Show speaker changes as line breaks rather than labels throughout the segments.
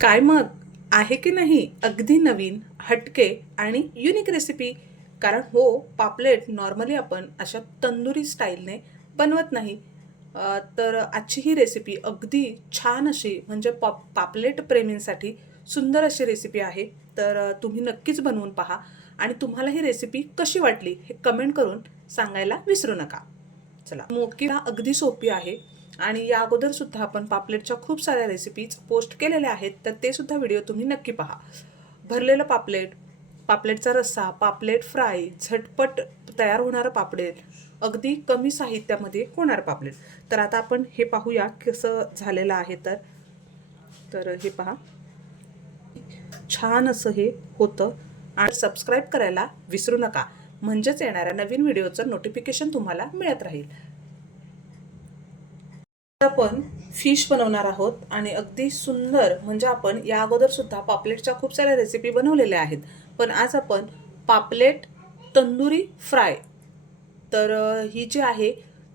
काय मग? आहे की नाही? अगदी नवीन हटके आणि युनिक रेसिपी कारण हो पापलेट नॉर्मली आपण अशा तंदुरी स्टाईलने बनवत नाही. तर आजची ही रेसिपी अगदी छान अशी म्हणजे पॉप पापलेट प्रेमींसाठी सुंदर अशी रेसिपी आहे. तर तुम्ही नक्कीच बनवून पहा. आणि तुम्हाला ही रेसिपी कशी वाटली हे कमेंट करून सांगायला विसरू नका. चला. मोकीला अगदी सोपी आहे. आणि या अगोदर सुद्धा आपण पापलेटच्या खूप साऱ्या रेसिपीज पोस्ट केलेल्या आहेत तर ते सुद्धा व्हिडिओ तुम्ही नक्की पहा. भरलेलं पापलेट पापलेटचा रस्सा पापलेट फ्राय झटपट तयार होणारं पापलेट अगदी कमी साहित्यामध्ये होणार पापलेट. तर आता आपण हे पाहूया कसं झालेलं आहे तर. तर हे पहा. छान असं हे होतं आणि सबस्क्राईब करायला विसरू नका. म्हणजेच येणाऱ्या नवीन व्हिडिओचं नोटिफिकेशन तुम्हाला मिळत राहील. आपण फिश बनवणार आहोत आणि अगदी सुंदर म्हणजे आपण या अगोदर सुद्धा पापलेटच्या खूप साऱ्या रेसिपी बनवलेल्या आहेत. पण आज आपण पापलेट तंदुरी फ्राय. तर ही जी आहे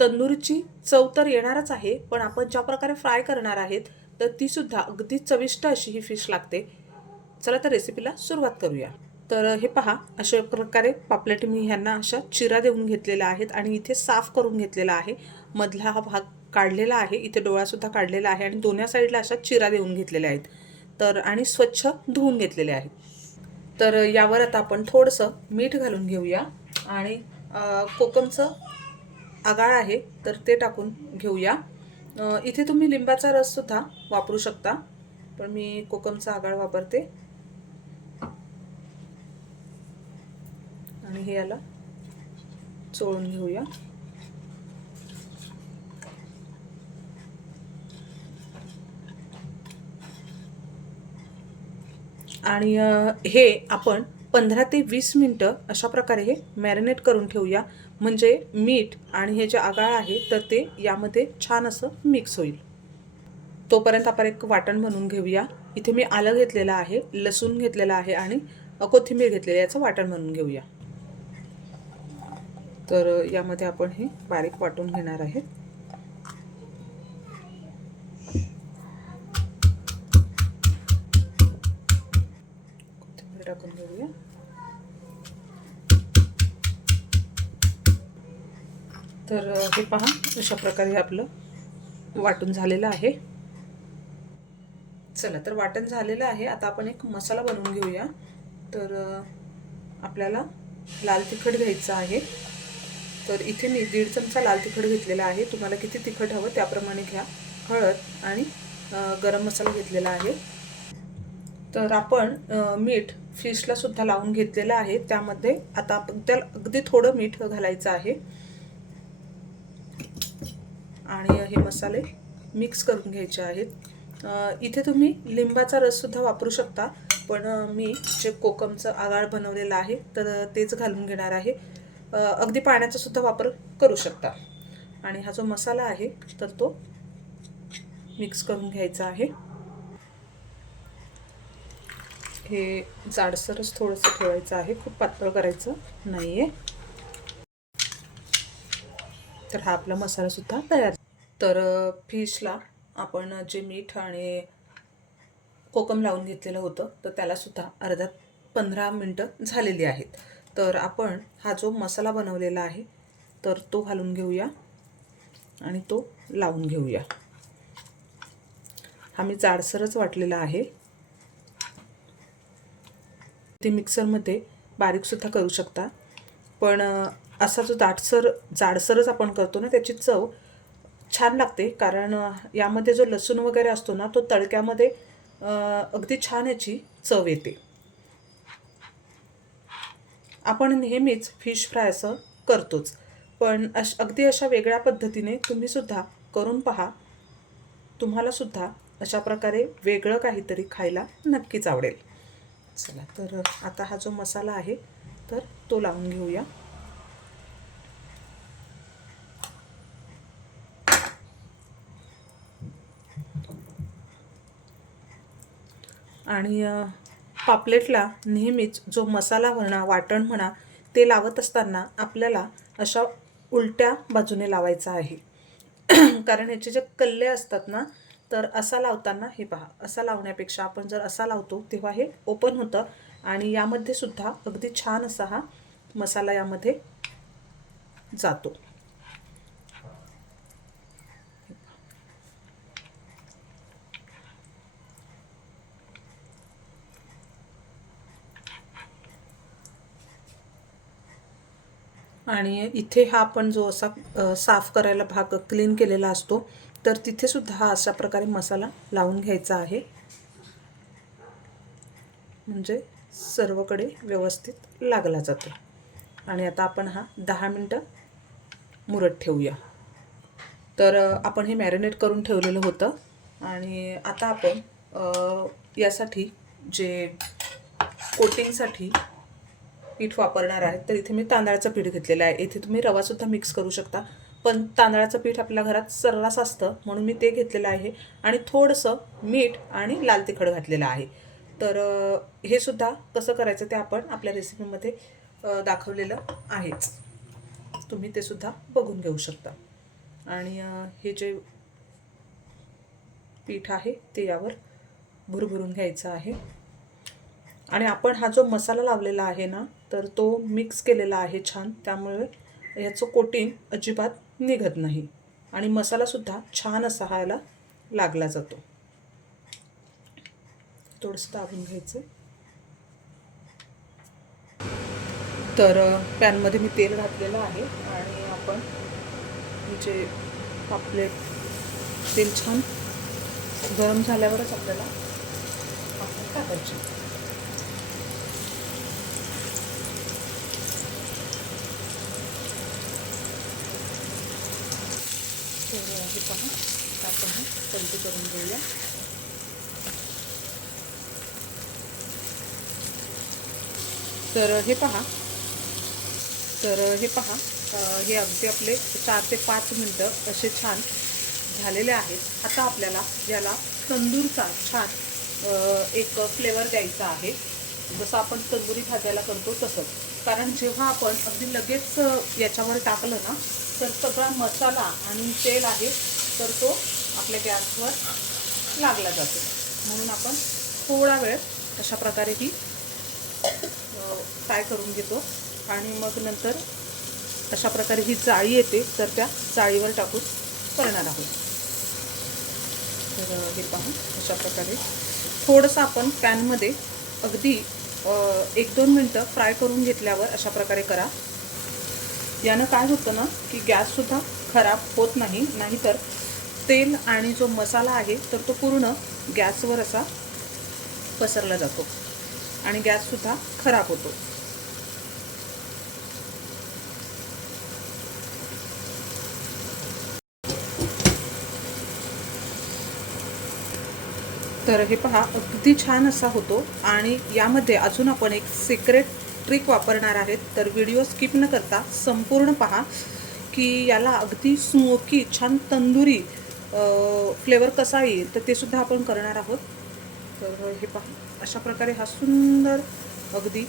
तंदुरीची चव तर येणारच आहे पण आपण ज्या प्रकारे फ्राय करणार आहेत तर ती सुद्धा अगदी चविष्ट अशी ही फिश लागते. चला तर रेसिपीला सुरुवात करूया. तर हे पहा अशा प्रकारे पापलेट मी ह्यांना अशा चिरा देऊन घेतलेल्या आहेत आणि इथे साफ करून घेतलेला आहे. मधला हा भाग काढलेला आहे इथे डोळासुद्धा काढलेला आहे आणि दोन्ही साईडला अशा चिरा देऊन घेतलेल्या आहेत. तर आणि स्वच्छ धुवून घेतलेले आहे. तर यावर आता आपण थोडंसं मीठ घालून घेऊया आणि कोकमचं आगाळ आहे तर ते टाकून घेऊया. इथे तुम्ही लिंबाचा रससुद्धा वापरू शकता पण मी कोकमचा आगाळ वापरते. आणि हे याला चोळून घेऊया. आणि हे आपण पंधरा ते वीस मिनटं अशा प्रकारे हे मॅरिनेट करून ठेवूया. म्हणजे मीठ आणि हे जे आगाळ आहे तर ते यामध्ये छान असं मिक्स होईल. तोपर्यंत आपण एक वाटण बनवून घेऊया. इथे मी आलं घेतलेलं आहे लसूण घेतलेलं आहे आणि कोथिंबीर घेतलेली याचं वाटण बनवून घेऊया. तर यामध्ये आपण हे बारीक वाटून घेणार आहे कोथिंबीर टाकून घेऊया. तर हे पहा अशा प्रकारे आपलं वाटून झालेलं आहे. चला तर वाटण झालेलं आहे. आता आपण एक मसाला बनवून घेऊया. तर आपल्याला लाल तिखट घ्यायचं आहे. तर इथे मी दीड चमचा लाल तिखट घेतलेला आहे. तुम्हाला किती तिखट हवं त्याप्रमाणे घ्या. हळद आणि गरम मसाला घेतलेला आहे. तर आपण मीठ फिशला सुद्धा लावून घेतलेलं आहे. त्यामध्ये आता त्याला अगदी थोडं मीठ घालायचं आहे. आणि हे मसाले मिक्स करून घ्यायचे आहेत. इथे तुम्ही लिंबाचा रससुद्धा वापरू शकता पण मी जे कोकमचं आगाळ बनवलेलं आहे तर तेच घालून घेणार आहे. अगदी पाण्याचा सुद्धा वापर करू शकता. आणि हा जो मसाला आहे तर तो मिक्स करून घ्यायचा आहे. हे जाडसरच थोडंसं ठेवायचं आहे. खूप पातळ करायचं नाही आहे तर हा आपला मसालासुद्धा तयार तर फिशला आपण जे मीठ आणि कोकम लावून घेतलेलं होतं तर त्यालासुद्धा अर्धा पंधरा मिनटं झालेली आहेत. तर आपण हा जो मसाला बनवलेला आहे तर तो घालून घेऊया आणि तो लावून घेऊया. हा मी जाडसरच वाटलेला आहे. ते मिक्सरमध्ये बारीकसुद्धा करू शकता. पण असा जो दाटसर जाडसरच आपण करतो ना त्याची चव छान लागते. कारण यामध्ये जो लसूण वगैरे असतो ना तो तडक्यामध्ये अगदी छान याची चव येते. आपण नेहमीच फिश फ्राय असं करतोच. पण अश अगदी अशा वेगळ्या पद्धतीने तुम्हीसुद्धा करून पहा. तुम्हालासुद्धा अशा प्रकारे वेगळं काहीतरी खायला नक्कीच आवडेल. चला तर आता हा जो मसाला आहे तर तो लावून घेऊया. आणि पापलेटला नेहमीच जो मसाला म्हणा वाटण म्हणा ते लावत असताना आपल्याला अशा उलट्या बाजूने लावायचा आहे. कारण ह्याचे जे कल्ले असतात ना तर असा लावताना हे पहा असा लावण्यापेक्षा आपण जर असा लावतो तेव्हा हे ओपन होतं आणि यामध्ये सुद्धा अगदी छान असा हा मसाला यामध्ये जातो. आणि इथे हा आपण जो असा साफ करायला भाग क्लीन केलेला असतो तर तिथे सुद्धा हा अशा प्रकारे मसाला लावून घ्यायचा आहे. म्हणजे सर्वकडे व्यवस्थित लागला जातो. आणि आता आपण हा दहा मिनटं मुरत ठेवूया. तर आपण हे मॅरिनेट करून ठेवलेलं होतं. आणि आता आपण यासाठी जे कोटिंगसाठी पीठ वापरणार आहे तर इथे मी तांदळाचं पीठ घेतलेलं आहे. इथे तुम्ही रवासुद्धा मिक्स करू शकता. पण तांदळाचं पीठ आपल्या घरात सर्रास असतं म्हणून मी ते घेतलेलं आहे. आणि थोडंसं मीठ आणि लाल तिखट घातलेलं आहे. तर हे सुद्धा कसं करायचं ते आपण आपल्या रेसिपीमध्ये दाखवलेलं आहेच तुम्ही ते सुद्धा बघून घेऊ शकता. आणि हे जे पीठ आहे ते यावर भुरभुरून घ्यायचं आहे. आणि आपण हा जो मसाला लावलेला आहे ना तर तो मिक्स केलेला आहे छान. त्यामुळे याचं कोटिंग अजिबात निघत नाही आणि मसालासुद्धा छान असा हायला लागला जातो. थोडंसं दाबून घ्यायचं. तर पॅनमध्ये मी तेल घातलेलं आहे आणि आपण जे पापलेट तेल छान गरम झाल्यावरच आपल्याला आपण टाकायचे तर हे पहा. आता आपण पलटी करून घेऊया. तर हे पहा. तर हे पहा. हे अगदी आपले चार ते पाच मिनटं असे छान झालेले आहेत. आता आपल्याला याला तंदूरचा छान एक फ्लेवर द्यायचा आहे. जसं आपण तंदुरी भाज्याला करतो तसंच. कारण जेव्हा आपण अगदी लगेच याच्यावर टाकलं ना तर सगळा मसाला आणि तेल आहे तर तो आपल्या गॅसवर लागला जातो. म्हणून आपण थोडा वेळ अशा प्रकारे ही फ्राय करून घेतो. आणि मग नंतर अशा प्रकारे ही जाळी येते तर त्या जाळीवर टाकून करणार आहोत. तर हे पाहू अशा प्रकारे थोडंसं आपण पॅनमध्ये अगदी एक दोन मिनटं फ्राय करून घेतल्यावर अशा प्रकारे करा. यानं काय होतं ना की गॅससुद्धा खराब होत नाही नाहीतर तेल आणि जो मसाला आहे तर तो पूर्ण गॅसवर असा पसरला जातो आणि गॅससुद्धा खराब होतो. तर हे पहा अगदी छान असा होतो आणि यामध्ये अजून आपण एक सिक्रेट ट्रिक वापरणार आहेत तर व्हिडिओ स्किप न करता संपूर्ण पहा की याला अगदी स्मोकी छान तंदुरी फ्लेवर कसा येईल तर ते सुद्धा आपण करणार आहोत. तर हे पहा अशा प्रकारे हा सुंदर अगदी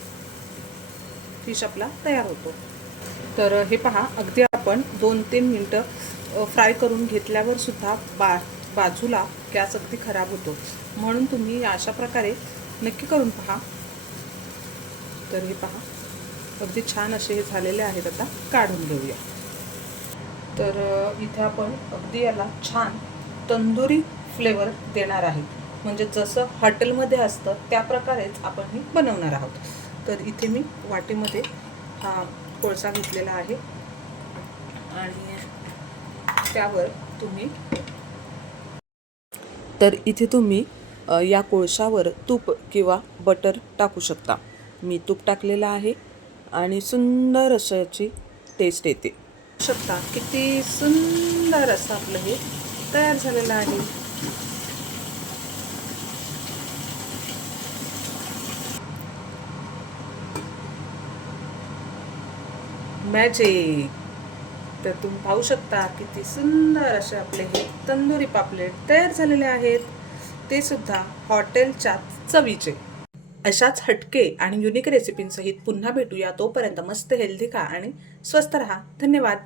फिश आपला तयार होतो. तर हे पहा अगदी आपण दोन तीन मिनटं फ्राय करून घेतल्यावर सुद्धा बा बाजूला गॅस अगदी खराब होतो. म्हणून तुम्ही अशा प्रकारे नक्की करून पहा. तर हे पहा. अगदी छान असे हे झालेले आहेत आता. काढून घेऊया. तर इथे आपण अगदी याला छान तंदुरी फ्लेवर देणार आहे म्हणजे जसं हॉटेलमध्ये असतं त्या प्रकारेच आपण हे बनवणार आहोत. तर इथे मी वाटीमध्ये हा कोळसा घेतलेला आहे. आणि त्यावर तुम्ही तर इथे तुम्ही या कोळशावर तूप किंवा बटर टाकू शकता. मी तूप टाकलेलं आहे आणि सुंदर असं याची टेस्ट येते शकता किती सुंदर असं आपलं हे तयार झालेलं आहे. मॅजिक तर तुम्ही पाहू शकता किती सुंदर असे आपले हे तंदुरी पापलेट तयार झालेले आहेत. ते सुद्धा हॉटेलच्या चवीचे. अशाच हटके आणि युनिक रेसिपींसहित पुन्हा भेटूया. तोपर्यंत मस्त हेल्दी खा आणि स्वस्त रहा. धन्यवाद.